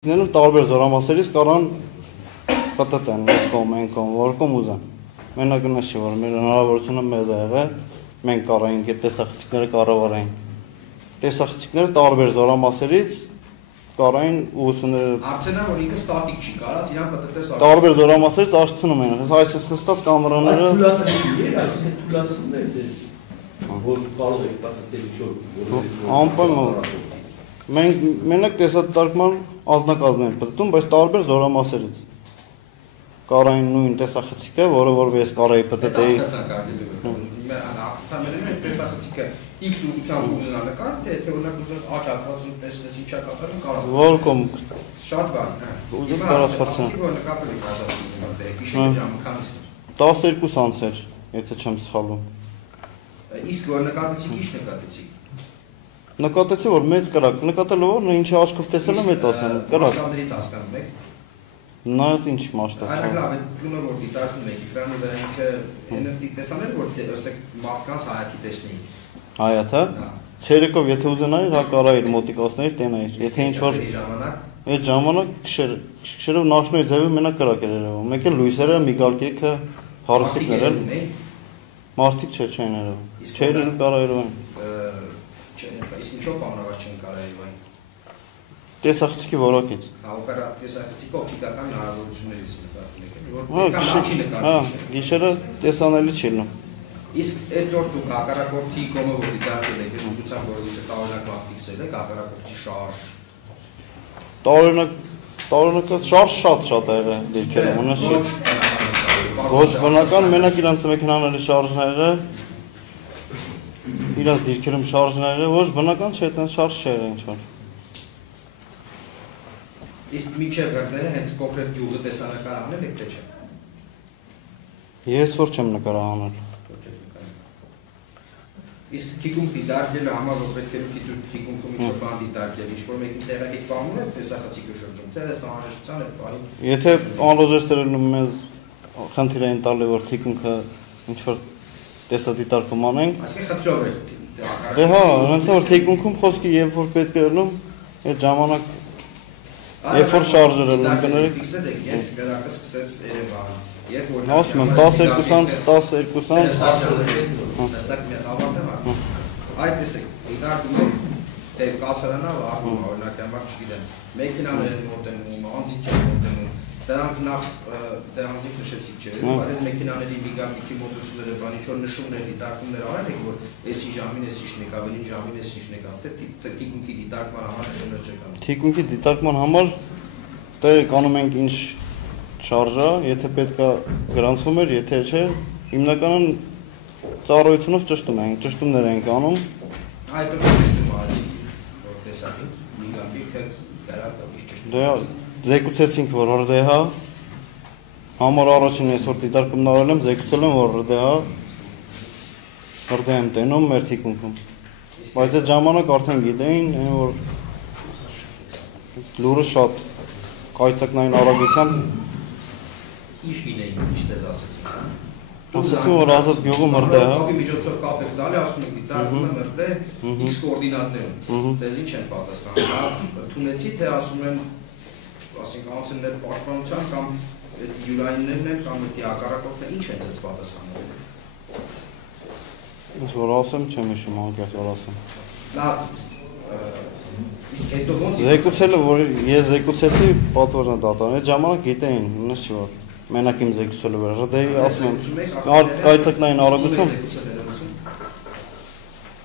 Նելու տարբեր զորամասերից կարան պատտեն, ես կողմ, են կողմ, որ կողմ ուզեն։ Մենակնաշ չի, որ մեր հնարավորությունը մեզ է եղել, մենք կարայինք այդ տեսախցիկները կառավարեինք։ Տեսախցիկները տարբեր զորամասերից կարային ուղղությունները Արդյունա որ ինքը ստատիկ չի, կարած իրան պատտես տարբեր զորամասերից աշխատում են, այս ստած կամերաները որ կարող եք պատտել ինչ-որ անպայման մենք մենակ տեսադիտարկման ազնագազմ են պատտում, բայց տարբեր զորամասերից կարային նույն տեսախցիկը, որը որպես կարայի պատտեի տեսախցիկը X ուղղությամբ ունենա նկար, թե օրինակ ուզում աճ հատվածում տեսնես ինչա կատարում, կարող որ կողմ շատ բան, ուզում կարաս փորձեմ որ նկատել եք ազատում գիշերը ժամը քանիսի 12 անց էր, եթե չեմ սխալվում։ Իսկ որ նկատեցիք, ինչ նկատեցիք։ Նկատեցի, որ մեծ կրակ, նկատելով որ ինչի աչքով տեսել եմ այդ ասեմ, կրակ։ Մասշտաբներից հասկանում եք։ Նայած ինչ մասշտաբ։ Այլ լավ, այդ տունը որ դիտարկում եք, էկրանի վրա ինքը NFT տեսանել, որ ասեք մարդկանց հայացի տեսնի։ Հայաթը։ Ցերեկով եթե ուզենայի, հա կարայի մոտիկացներ տենայր։ Եթե ինչ որ այդ ժամանակ քշերով նախնոյ ձևը մենակ կրակ էր երևում։ Մեկ էլ լույսերը, միգալկեքը, հարուսիկներ էլ։ Մարդիկ չեն երևում։ Չէր կարայրում։ Իսկ ինչով բանավար չեն կարայրում։ Տեսախցիկի որակից։ Հա, օպերատիվ տեսախցիկը օպտիկական հնարավորություններից նկատում եք, որ գիշերը տեսանելի չի լինում։ Իսկ այդ դուրս հակառակորդի կողմը որ դիտարկել եք, դուքությամբ որովհետեւ տարօրինակ ֆիքսել եք, հակառակորդի շարժ։ Տարօրինակը շարժ շատ է եղել դիրքերում, ունես չի։ Ոչ բնական մենակ իրանց մեքենաների շարժն է եղել։ Իրանց դիրքերում շարժն է եղել, ոչ բնական չէ, այդտեղ շարժ չէ եղել ինչ որ։ Իսկ միջև վերները հենց կոնկրետ յուղը տեսանկար անել եք թե չէ։ Ես որ չեմ նկարահանել։ Իսկ թիկունք դիտարկելը համար որ պետք է թիկունքում ինչ-որ բան դիտարկել, ինչ-որ մեկին տեղակ եք պահում եք տեսախցիկը շրջում, թե այս անհրաժեշտության այդ բանի։ Եթե անհրաժեշտ է լինում մեզ խնդիր են տալի որ թիկունքը ինչ-որ տեսադիտարկում անենք։ Այսինքն խնդրով է։ Դե հա, հենց որ թիկունքում խոսքի երբ որ պետք է լինում, այդ ժամանակ երբ որ շարժերը լինում կներեք։ Ֆիքսել եք, երբ գրակը սկսեց Երևան։ Երբ որ ասում եմ 12-ից հստակ մի ավարտեմ։ Այդ տեսեք, դիտարկում եք, թե կացարանա վարվում, օրինակ համար չգիտեմ, մեքենաներ են մոտենում, անձիկ են մոտենում, դրանցից նշեցիք չէ, բայց այդ մեքենաների միգամիքի մոտությունները, բան ինչ որ նշումներ, դիտարկումներ արել եք, որ էսի ժամին էս ինչն եկավ, այն ժամին էս ինչն եկավ, թե թիկունքի դիտարկման համար նշումներ չկան։ Թիկունքի դիտարկման համար դե կանում ենք ինչ շարժա, եթե պետքա գրանցվում էր, եթե չէ, հիմնականն ծառայությունով ճշտում ենք, ճշտումներ ենք անում։ Այդ ճշտում արեցի, որ տեսակի, միգամիքը դարակը ճշտում։ Դե զեկուցեցինք, որ ՌԴՀ համար առաջին այսօր դիտարկումն արել եմ, զեկուցել եմ, որ ՌԴՀ եմ տենում մեր թիկունքում։ Բայց այդ ժամանակ արդեն գիտեին, որ լուրը շատ կայծակնային արագությամբ Ինչ գինեին, ինչ ձեզ ասեցին, հա։ Ասեցին, որ ազատ գյուղում ՌԴՀ։ Կապի միջոցով կապ եք տալի, ասում եք դիտարկում եմ ՌԴՀ X կոորդինատներում։ Ձեզ ինչ են պատասխանում։ Հա, թունեցի թե ասում են, ասենք անցնելներ պաշտպանության կամ յուրայիններն են կամ դի հակառակորդն ինչ են ձեզ պատասխանել։ Ինչ որ ասեմ, չեմ հիշում անկեղծ որ ասեմ։ Լավ։ Իսկ հետո ոնց Զեկուցելը, որ ես զեկուցեցի պատվորն դատարան, այդ ժամանակ գիտեին, ունես չի որ մենակ իմ զեկուցելը վրա, ՌԴՀ-ի ասում եմ, կայծակնային արագությամբ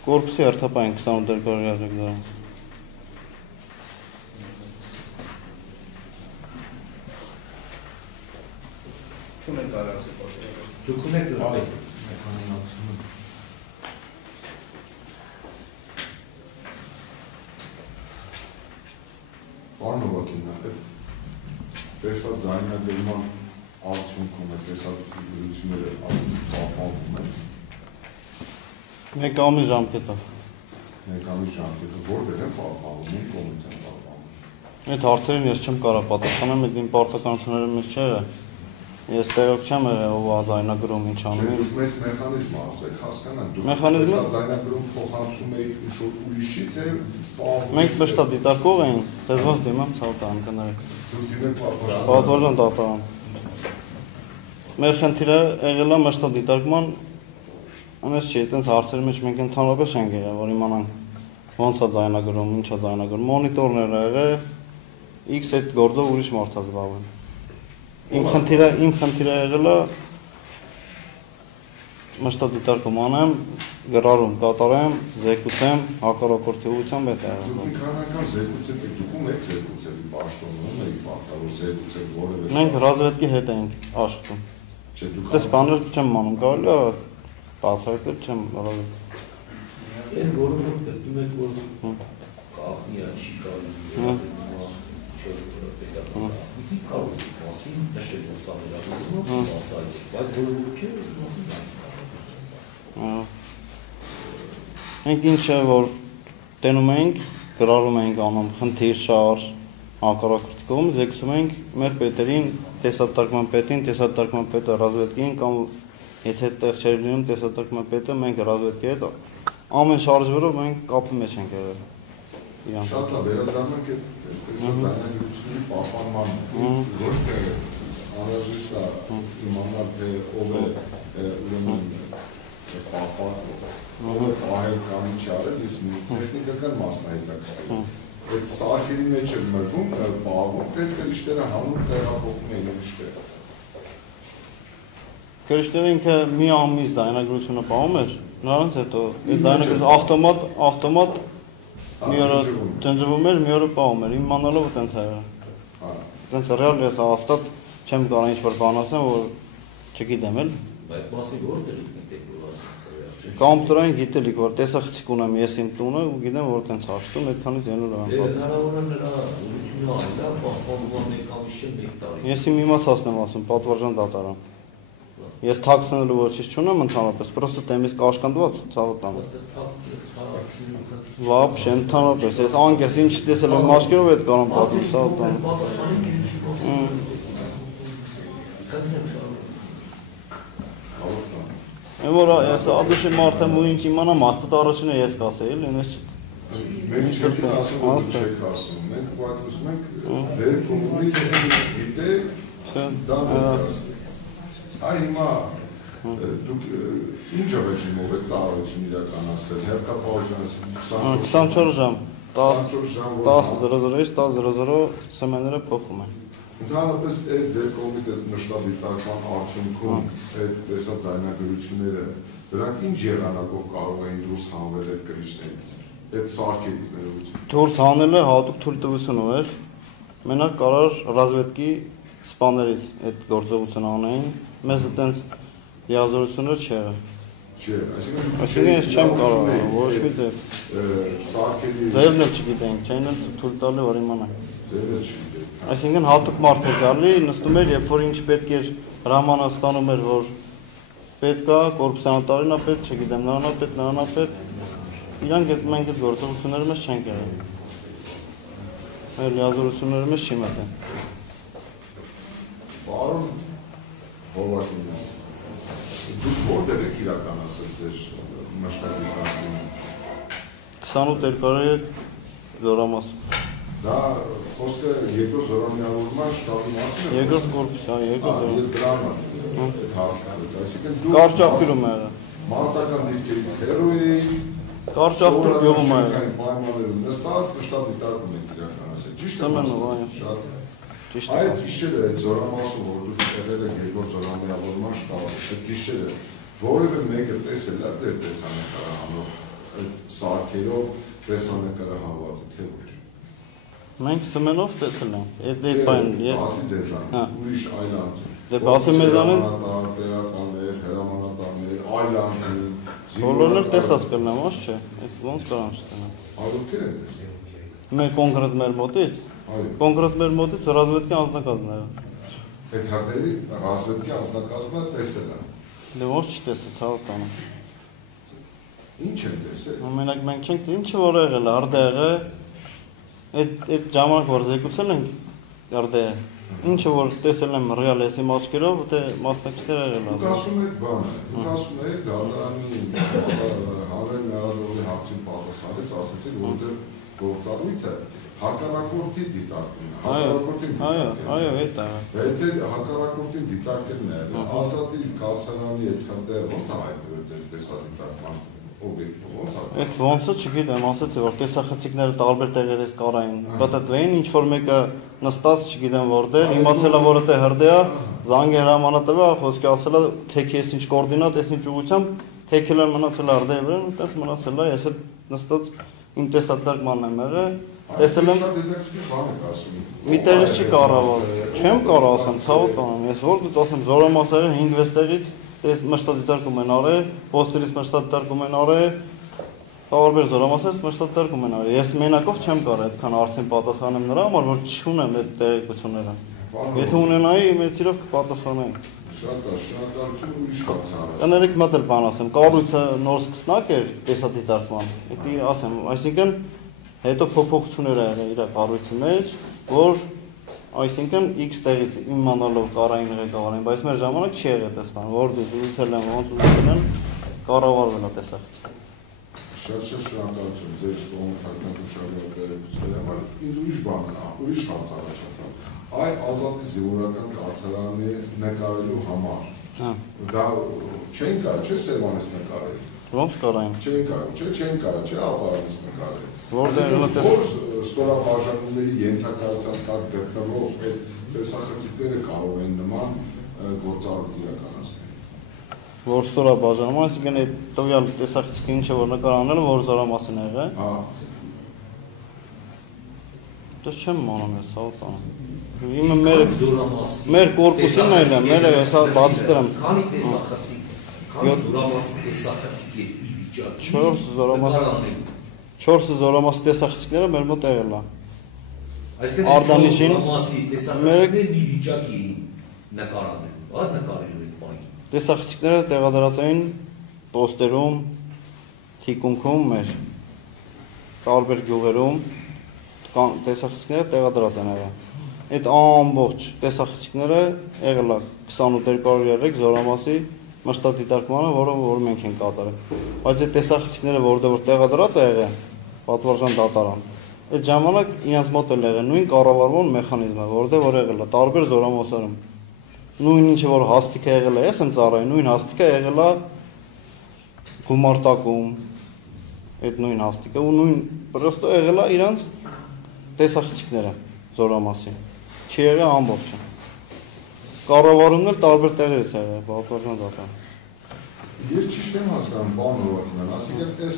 կորպուսի հերթապային 28 դրկարարյակ դրան։ Չունեն կարացի պատճառը։ Դուք ունեք Պարոն Հովակյան, տեսած ձայնագրման արդյունքում է տեսած գրությունները ասեցիք պահպանվում են։ Մեկ ամիս ժամկետով։ Մեկ ամիս ժամկետով որտեղ են պահպանվում, ում կողմից են պահպանվում։ Այդ հարցերին ես չեմ կարող պատասխանել, այդ իմ պարտականությունները մեջ չէ։ Ես տեղոք չեմ ով ձայնագրում ինչ անում Դուք մեծ մեխանիզմ ասեք, հասկանանք, դուք Մեխանիզմը ձայնագրում փոխանցում եք ինչ-որ ուրիշի, թե մենք մշտադիտարկող էինք, ձեզ ոնց դիմեմ ցավտան կներեք։ դուք դիմեք Պատվարժան դատարան։ Մեր խնդիրը եղել է մշտադիտարկման անես չի, այտենց հարցերի մեջ մենք ընդհանրապես չենք եղել, որ իմանանք ոնց է ձայնագրում, ինչ է ձայնագրում, մոնիտորներ ա եղել, X այդ գործով ուրիշ մարդ է զբաղվում։ Իմ խնդիրը եղել է մշտադիտարկում անեմ, գրառում կատարեմ, զեկուցեմ, հակառակորդի ուղղությամբ այդ է եղել։ Դուք մի քանի անգամ զեկուցեցիք, դուք ում եք զեկուցել պաշտոնում եք պարտավոր զեկուցել որևէ Մենք ռազվետկի հետ էինք աշխատում։ Չէ, դուք Դες բաներ չեմ անում, կարելի է բացահայտել չեմ ռազվետ։ Են որը որ գտնում եք որ կախնիա չի կարելի Մի կարող եք մասին նշել ուսանելագործումը, բացահայտել, բայց որը որ չէ, մասին Մենք ինչ է, որ տենում ենք, գրառում ենք անում, խնդիր շարժ, հակառակորդի կողմից, զեկուցում ենք մեր պետերին, տեսատարկման պետը ռազվետկին կամ եթե տեղ չէր լինում տեսատարկման պետը, մենք ռազվետկի հետ ամեն շարժվելով մենք կապի մեջ ենք եղել։ Շատ է վերադառնանք այդ տեսաձայնագրությունների պահպանման ոչ թե անհրաժեշտ է իմանալ թե ով է ուրեմն ով է պահել կամ ինչ արել, ես տեխնիկական մասն է հետաքրքրում։ Այդ սարքերի մեջ է մրվում, պահվում, թե կրիչները հանուն տեղափոխում են ուրիշտեղ։ Կրիչները ինքը մի ամիս ձայնագրությունը պահում էր, նրանց հետո ձայնագրությունը ավտոմատ մի օրը ջնջվում էր, մի օրը պահում էր, իմանալով այտենց է եղել։ Այտենց ռեալ ես ավստատ չեմ կարող ինչ-որ բան ասեմ, որ չգիտեմ էլ։ Բայց մասի որտեղ եք Կոմպյուտերային գիտելիք, որ տեսախցիկ ունեմ ես իմ տունը ու գիտեմ, որ այտենց հաշտում, այդքանից ելնող եմ։ Հնարավոր է նրա զորությունը այլ է, պահպանվում է կամիշը 1 տարի։ Ես իմ իմացածն եմ ասում, պատվարժան դատարան։ Ես թաքցնելու ոչինչ չունեմ ընդհանրապես, պրոստը տեմից կաշկանդված ցավոտան։ Вообще ընդհանրապես, ես անկես ինչ տեսել եմ մաշկերով այդ կարող պատմեմ ցավոտան։ Որ ես ադուշի մարդ եմ ու ինչ իմանամ, աստուտ առաջինը ես կասեի, ինձ Մենք չենք ասում, որ չեք ասում, մենք ուղղակում ենք ձեր կողմից գիտեք, դա Այ հիմա դուք ինչ ռեժիմով եք ծառայություն իրականացրել, հերթապահությունից 24 ժամ, 10:00-ից 10:00 սեմեները փոխում են։ Ընդհանրապես այդ ձեր կողմից այդ մշտադիտարկման արդյունքում այդ տեսաձայնագրությունները դրանք ինչ եղանակով կարող էին դուրս հանվել այդ կրիչներից, այդ սարքերից ներողություն։ Դուրս հանելը հատուկ թույլտվություն ուներ, մենակ կարար ռազվետկի սպաներից այդ գործողությունը անեին, մեզ այտենց լիազորություններ չեղել։ Չէ, այսինքն ես չեմ կարող, ոչ մի դեպ։ Սարքերի Ձերն էլ չգիտենք, չէին էլ թույլ տալի, որ իմանանք։ ձերն էլ չգիտեք։ Այսինքն հատուկ մարդ է գալի, նստում էր, երբ որ ինչ պետք էր հրամանը ստանում էր, որ պետք է, կորպուսյանատարին է պետք, չգիտեմ, նրան է պետ, իրանք մենք այդ գործողությունները մեզ չենք եղել։ Մեր լիազորությունները մեզ չի մտել։ Պարոն Հովակինյան, դուք որտեղ եք իրականացրել ձեր մշտադիտարկումը։ 28 երկարի զորամաս։ Դա խոսքը երկրորդ զորամիավորման շտաբի մասին է։ Երկրորդ կորպուսյան, երկրորդ Ես դրամը այդ հարցնալից, այսինքն դուք կարճապիրում է եղել։ մարտական դիրքերից հեռու էիք, Կարճապիր գյուղում է եղել։ պայմաններում նստած մշտադիտարկում եք իրականացրել, ճիշտ է։ Շատ Ճիշտ է։ Այդ գիշերը այդ զորամասում, որ դուք եղել եք երկրորդ զորամիավորման շտաբը, այդ գիշերը որևէ մեկը տեսել է դեր տեսանկարը հանող այդ սարքերով տեսանկարը հավաց, թե ոչ։ Մենք սմենով տեսել ենք, այդ բան, բացի ձեզան, ուրիշ այլ անձ։ Դե բացի մեզանից տեղականներ, հրամանատարներ, այլ անձ։ բոլորն էլ տեսած կլնեմ, ոչ չէ, այդ ոնց կարան չտենամ։ Ովքեր են տեսել։ Մենք կոնկրետ մեր մոտից, կոնկրետ մեր մոտից ռազվետկի անձնակազմները։ Այդ հարտերի ռազվետկի անձնակազմը տեսել են։ Դե ոչ չտեսել, ցավոք տանում։ Ինչ են տեսել։ Մենակ մենք չենք, ինչը որ եղել, արդը եղել, այդ ժամանակ որ զեկուցել ենք, Արդե ինչը որ տեսել եմ ռեալեսի մաչկերով, դե մասնակիցները եղել Դուք ասում եք բանը, դուք ասում եք դատարանի հանրային մեղադրողի հարցին պատասխանեց, ասացիք, որ ձեր գործառույթը հակառակորդի դիտարկումն է, հակառակորդին դիտարկելն է։ Այո, այդ է։ Եթե հակառակորդին դիտարկելն է, Ազատի կաթսարանի հետ հանդեպ ո՞նց է հայտնվել ձեր տեսադիտարկման օբյեկտը, ո՞նց է։ Այդ ոնցը չգիտեմ, ասացի որ տեսախցիկները տարբեր տեղերից կարային, պատտվեին, ինչ որ մեկը նստած չգիտեմ որտեղ, իմացել է որ դա հրդե է, զանգ հրամանա տվա, խոսքի ասել է թեքի էս ինչ կոորդինատ, էս ինչ ուղղությամբ, թեքել են մնացել է հրդեի վրա, այդպես մնացել է, ես էլ նստած իմ տեսադիտարկմանն եմ եղել, տեսել եմ մի տեղից չի կառավար, չեմ կարող ասեմ, ցավոք անեմ, ես որ գուց ասեմ զորամասերը 5-6 տեղից Ես մշտադիտարկում են արել, պոստերից մշտադիտարկում են արել, տարբեր զորամասերից մշտադիտարկում են արել։ Ես մենակով չեմ կարող այդքան հարցին պատասխանեմ նրա համար, որ չունեմ այդ տեղեկությունները։ Եթե ունենայի, մեծ իրով կպատասխանեի։ Շնորհակալություն ուրիշ հարց առաջ։ Կներեք մտել բան ասեմ, կառույցը նոր սկսնակ էր տեսադիտարկման։ Դա ասեմ, այսինքն հետո փոփոխություններ ա եղել իր կառույցի մեջ, որ այսինքն X տեղից իմանալով կարային ղեկավարին, բայց մեր ժամանակ չի եղել այդպես բան, որ դու ուզել եմ, ոնց ուզել եմ, կառավարվել է տեսախցիկը։ Շատ շնորհակալություն ձեր կողմից հատկապես տեղեկությունների համար։ Ինձ ուրիշ բան է, ուրիշ հարց առաջացավ։ Այ Ազատի զինվորական կաթսարանի նկարելու համար։ Դա չեն կարող, չէ՞ Սևանից նկարել։ Ոնց կարային։ Չեն կարող, չեն կարող, չէ՞ ապարանից նկարել։ Որտեղ ստորաբաժանումների ենթակայության տակ գտնվող այդ տեսախցիկները կարող են նման գործառույթ իրականացնել։ Որ ստորաբաժանում, այսինքն այդ տվյալ տեսախցիկը ինչը որ նկարանել, որ զորամասին է եղել։ Հա։ Դա չեմ մոնում ես, հա տանը։ Իմը մեր կորպուսին այլ է, մեր հեսա բացի դրամ։ Քանի տեսախցիկ, քանի զորամասի տեսախցիկ է ի վիճակի։ 4 զորամասի տեսախցիկները մեր մոտ եղել է։ Այսինքն Արտանիշին զորամասի տեսախցիկները մի վիճակի նկարանել, հա նկարելու այդ բանը։ Տեսախցիկները տեղադրած էին պոստերում, թիկունքում մեր տարբեր գյուղերում տեսախցիկները տեղադրած են եղել։ Այդ ամբողջ տեսախցիկները եղել է 28-203 զորամասի մշտադիտարկմանը, որ մենք ենք կատարել։ Բայց այդ տեսախցիկները որտեղ որ տեղադրած է եղել, պատվարժան դատարան, այդ ժամանակ իրենց մոտ էլ եղել նույն կառավարման մեխանիզմը, որտեղ որ եղել է տարբեր զորամասերում։ Նույն ինչը որ հաստիկը եղել է, ես եմ ծառայում, նույն հաստիկը եղել է գումարտակում, այդ նույն հաստիկը ու նույն պրոստո եղել է իրանց տեսախցիկները զորամասի։ Չի եղել ամբողջը։ Կառավարումն էլ տարբեր տեղերից է եղել, պատվարժան դատարան։ Ես ճիշտ եմ հասկանում, պարոն Հովհաննիսյան, այսինքն այս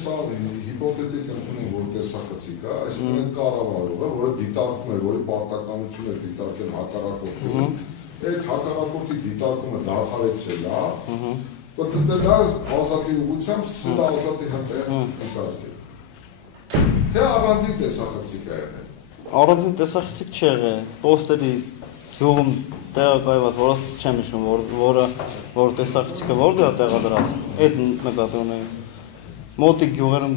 հիպոթետիկ ընդունենք, որ տեսախցիկ է, այսինքն այդ կառավարողը, որը դիտարկում է, որի պարտականությունը է դիտարկել հակառակորդին, այդ հակառակորդի դիտարկումը դադարեցրել է, դա Ազատի ուղղությամբ սկսել է Ազատի հանդեպ դիտարկել։ Թե առանձին տեսախցիկ է եղել։ Առանձին տեսախցիկ չի եղել, պոստերի գյուղում տեղակայված, որը չեմ հիշում, որ տեսախցիկը որտեղ է տեղադրած, այդ նկատի ունեի։ Մոտիկ գյուղերում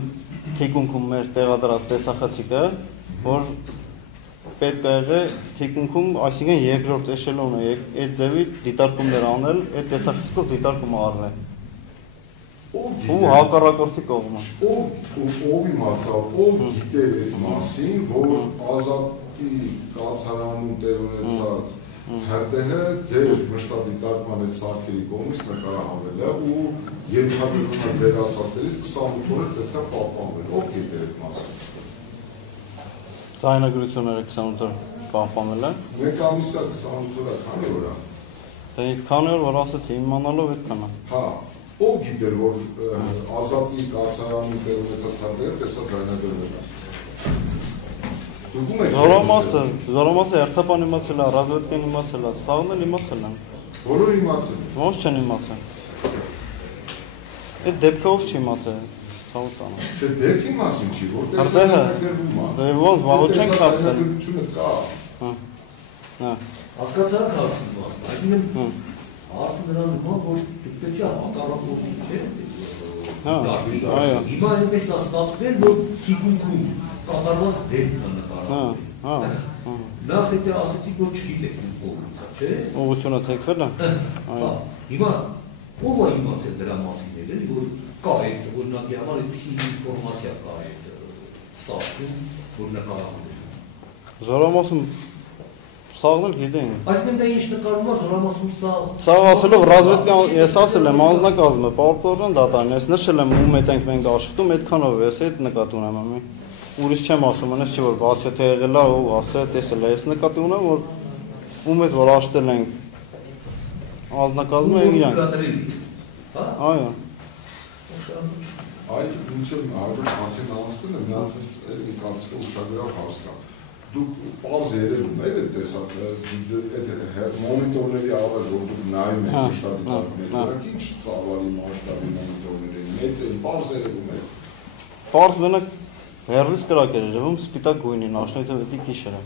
թիկունքում մեր տեղադրած տեսախցիկը, որ պետք է եղել թիկունքում, այսինքն երկրորդ էշելոնը, այդ ձևի դիտարկումներ անել, այդ տեսախցիկով դիտարկումը արվել։ Ու հակառակորդի կողմը։ Ով իմացավ, ով գիտեր այդ մասին, որ Ազատի կաթսարանում տեղ ունեցած հրդեհը ձեր մշտադիտարկման այդ սարքերի կողմից նկարահանվել է ու ենթադրվում է ձեր ասածներից 28 օր պետք է պահպանվել։ Ով գիտեր այդ մասին։ Ձայնագրությունները 28 օր պահպանել են։ Մեկ ամիսա 28 օր քանի օր է։ Դե քանի օր որ ասեցի իմանալով այդքան է։ Հա, ով գիտեր որ Ազատի կաթսարանում տեղ ունեցած հրդեհը տեսա ձայնագրվել է։ Զորամասը երթապան իմացել է, ռազմավարական իմացել է, սաղն էլ իմացել են։ Բոլոր իմացել։ Ոնց չեն իմացել։ Այդ դեպքով չի իմացել։ Ցավոք։ Չէ, դեպքի մասին չի, որտեղ ձայնագրվում է։ Դե ոնց վաղուց չենք կապել։ Ձայնագրությունը կա։ Հա։ Հասկացաք հարցին մասն, այսինքն հարցը նրան նման, որ պետք է հակառակորդի չէ։ Հա, այո։ Հիմա այնպես է ստացվել, որ թիկունքում կատարված դեպքն է նկարահանվել։ Նախ եթե ասեցիք, որ չգիտեք ով է, չէ՞։ Ուղղությունը թեքվել է։ Հիմա ով է իմացել դրա մասին, էլի, որ կա այդ օրինակի համար այդպիսի ինֆորմացիա կա այդ սարքում, որ նկարահանում է։ Զորամասում սաղն էլ գիտեն։ Այսինքն դա ինչ նկարում է Զորամասում սաղ։ Սաղ ասելով ռազմետկան, ես ասել եմ անձնակազմը, պարպորան դատարան, ես նշել եմ ում հետ ենք մենք աշխատում, այդքանով ես այդ նկատի ունեմ ամի։ Ուրիշ չեմ ասում, այնպես չի որ բացի թե եղել է ու ասել տեսել է, ես նկատի ունեմ որ ում հետ որ աշխատել ենք անձնակազմը իրանք։ Այո։ Այլ ինչը հարյուր բացին անցնել է, միացած էլի կարծիքը ուշագրավ հարց կա։ Դուք պարզ երևում եք այդ տեսակ այդ մոնիտորների ավել որ դուք նայում եք մշտաբի դեպքեր, ինչ ծավալի մասշտաբի մոնիտորների մեծ են պարզ երևում եք։ Պարզ մենակ հերրից կրակ էր երևում սպիտակ գույնին, աշնույթը պետք է քիշերը։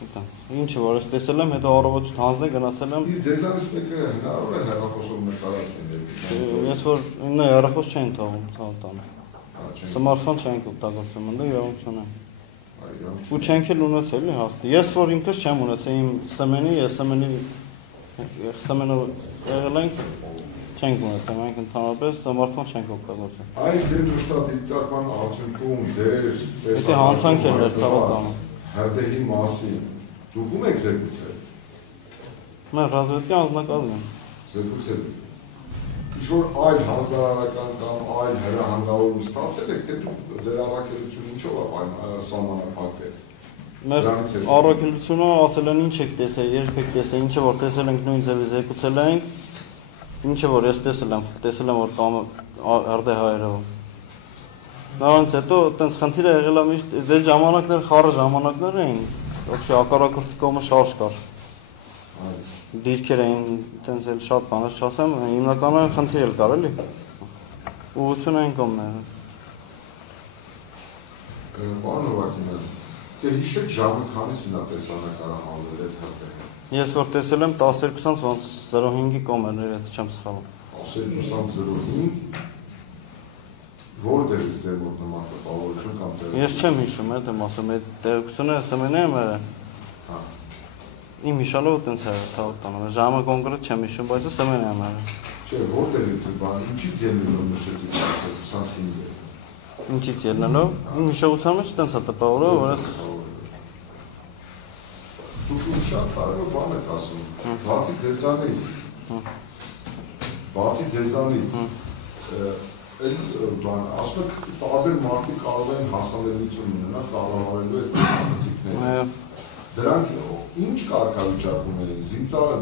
Ինչը որ ես տեսել եմ, հետո առավոտ հանձնել գնացել եմ։ Իսկ ձեզանից մեկը հնարավոր է հեռախոսով նկարացնել։ Ես որ ինը հեռախոս չեն թողում ցավտանը։ Սմարթֆոն չենք օգտագործում, ընդ իրավունքն է։ Ու չենք էլ ունեցել է հաստ։ Ես որ ինքս չեմ ունեցել իմ սմենի, ես սմենը եղել ենք չենք ունեցել, մենք ընդհանրապես սմարթֆոն չենք օգտագործել։ Այս դեր մշտադիտական արդյունքում դեր Եթե հանցանք էր ցավտանը։ Հրդեհի մասին դուք ում եք զեկուցել։ Մեր ռազմետի անձնակազմն եմ։ Զեկուցել։ Ինչ-որ այլ հանձնարարական կամ այլ հրահանգավորում ստացել եք, թե դուք ձեր առաքելությունը ինչով է սահմանափակվել։ Մեր առաքելությունը ասել են ինչ եք տեսել, երբ եք տեսել, ինչը որ տեսել ենք նույն ձևի զեկուցել ենք, ինչը որ ես տեսել եմ որ կամ հրդեհայերով։ Նրանց հետո այտենց խնդիրը եղել է միշտ դե ժամանակներ խառը ժամանակներ էին, ոչի ակարակրթի կողմը շարժ կար։ Դիրքեր էին, այտենց էլ շատ բաներ չասեմ, հիմնականը խնդիր էլ կար էլի։ Ուղղությունը այն կողմները։ Պարոն Հովակիմյան, դե հիշեք ժամը քանիսին է տեսանկարահանվել այդ հրդեհը։ Ես որ տեսել եմ 12:05-ի կողմերներ, եթե չեմ սխալվում։ 12:05 Որտեղից դեր մոտ նման տպավորություն կամ տեղեկություն։ Ես չեմ հիշում, այդ եմ ասում, այդ տեղեկությունը SMN-ը եմ եղել։ Իմ հիշալով այտենց է ցավտանում, ժամը կոնկրետ չեմ հիշում, բայց SMN-ը եմ եղել։ Չէ, որտեղից է բան, ինչից ելնելով նշեցիք 25-ը։ Ինչից ելնելով, իմ հիշողության մեջ այտենց է տպավորը, որ ես Դուք շատ կարևոր բան եք ասում։ Բացի ձեզանից բան, ասում եք տարբեր մարդիկ կարող են հասանելիություն ունենալ կառավարելու այդ խնդիրները։ Դրանք ինչ կարգավիճակում են, զինծառը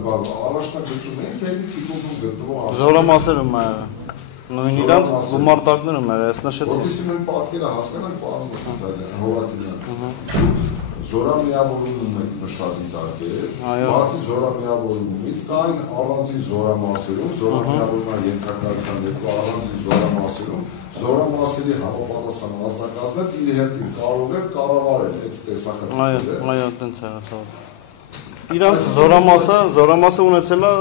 առաջնագծում են, թե թիկունքում գտնվող զորամասերում է, նույն իրանց գումարտակներում է, ես նշեցի։ Որտիսի մենք պատկերը հասկանանք, պարոն Հովակիմյան, զորամիավորում եք մշտադիտարկեր, բացի զորամիավորումից կային առանձին զորամասերում, զորամիավորման ենթակայության երկու առանձին զորամասերում, զորամասերի համապատասխան անձնակազմը իր հերթին կարող էր կառավարել այդ տեսախցիկները։ Այո, այտենց է ցավ։ Իրանց զորամասը ունեցել է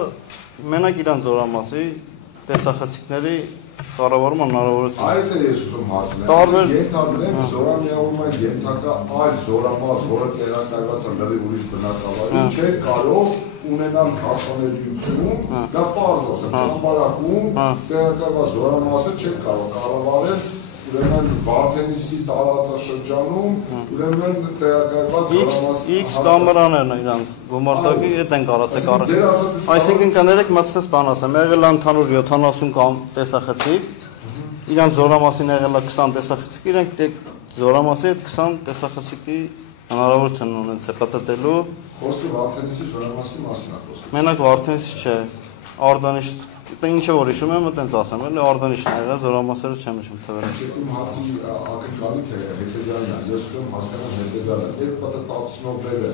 մենակ իրանց զորամասի տեսախցիկների կառավարում հնարավորություն։ Այդ է ես ուզում հասնել։ Ենթադրենք զորամիավորման ենթակա այլ զորամաս, որը տեղակայված է լրիվ ուրիշ բնակավայրում, չէր կարող ունենալ հասանելիություն, դա պարզ ասեմ, ճամբարակում տեղակայված զորամասը չէր կարող կառավարել, ուրեմն Վարդենիսի տարածաշրջանում, ուրեմն տեղակայված զորամասը X կամերաներն է իրանց գումարտակի հետ են կարացեք առել։ Այսինքն կներեք մտցնես բան ասեմ, եղել է ընդհանուր 70 կամ տեսախցիկ, իրանց զորամասին եղել է 20 տեսախցիկ, իրենք զորամասի հետ 20 տեսախցիկի հնարավորություն ունեցել պատտելու։ Խոսքը Վարդենիսի զորամասի մասին է խոսքը։ Մենակ Վարդենիսի չէ, Արտանիշ ինչը որ հիշում եմ, այտենց ասեմ, էլի Արտանիշն է եղել, զորամասերը չեմ հիշում թվերը։ Իմ հարցի ակնկալիք է հետեւյալն է, ես ուզում հասկանալ հետեւյալը, երբ պատտացնողները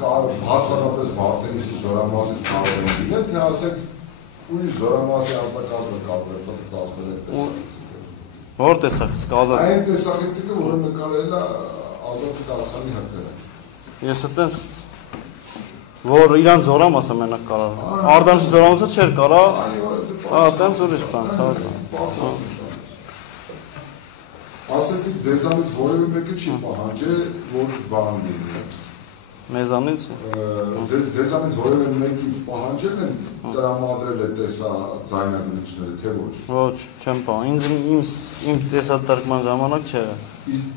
բացառապես Վարդենիսի զորամասից կարող են լինել, թե ասեք ուրիշ զորամասի անձնակազմը կարող է պատտացնել այդ տեսախցիկը։ Որ տեսախցիկ ազատ։ Այն տեսախցիկը, որը նկարել է Ազատ Կացյանի հրդեհը։ Ես այտենց որ իրան զորամասը մենակ կարող։ Արտանիշի զորամասը չէր կարող։ Այտենց ուրիշ բան, ցավոք։ ասեցիք ձեզանից որևէ մեկը չի պահանջել, որ բան լինի։ Մեզանից Ձեզանից որևէ մեկից պահանջել են տրամադրել է տեսա ձայնագրությունները, թե ոչ։ Ոչ, չեմ պահանջել, իմ տեսադարձման ժամանակ չէ։ Իսկ